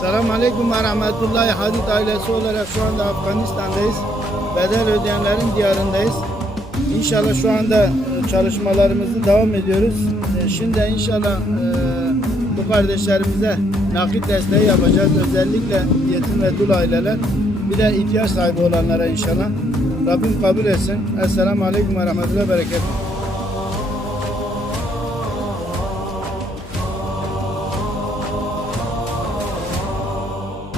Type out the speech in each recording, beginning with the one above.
Selamun Aleyküm ve Rahmetullahi Hadid ailesi olarak şu anda Afganistan'dayız. Bedel ödeyenlerin diyarındayız. İnşallah şu anda e, çalışmalarımızı devam ediyoruz. E, Şimdi inşallah e, bu kardeşlerimize nakit desteği yapacağız. Özellikle yetim ve dul aileler. Bir de ihtiyaç sahibi olanlara inşallah. Rabbim kabul etsin. Esselamu Aleyküm ve Rahmetullahi Berekatuhu.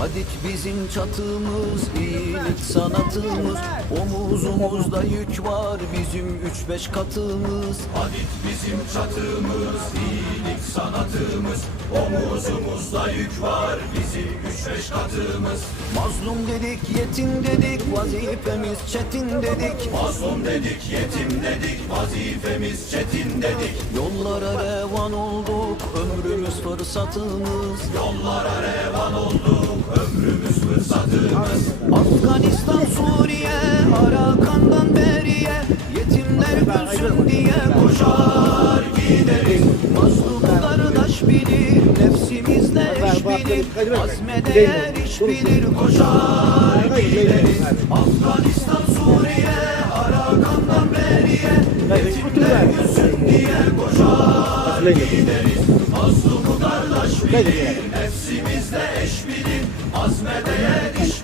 Hadik bizim çatımız, iyilik sanatımız. Omuzumuzda yük var bizim üç beş katımız. Hadik bizim çatımız, iyilik sanatımız. Omuzumuzda yük var bizim üç beş katımız. Mazlum dedik, yetim dedik, vazifemiz çetin dedik. Mazlum dedik, yetim dedik, vazifemiz çetin dedik. Yollara revan olduk, ömrümüz fırsatımız. Yollara revan olduk, ömrümüz fırsatımız Afganistan, Suriye, Arakan'dan beriye Yetimler gülsün diye koşar gideriz. Mazlum kardeş bilir, nefsimizle eş bilir Azme değer iş bilir, koşar gideriz. Afganistan, Suriye, Arakan'dan beriye Yetimler gülsün diye koşar gideriz. Mazlumu kardeş bilir, nefsimizle eş bilir Azme değer iş